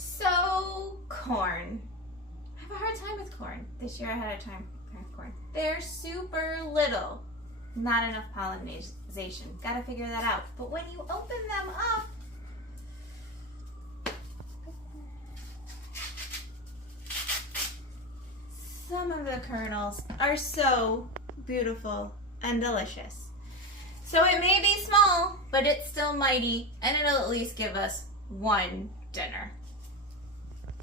So, corn. I have a hard time with corn. This year I had a time with corn. They're super little. Not enough pollination. Gotta figure that out. But when you open them up, some of the kernels are so beautiful and delicious. So it may be small, but it's still mighty, and it'll at least give us one dinner.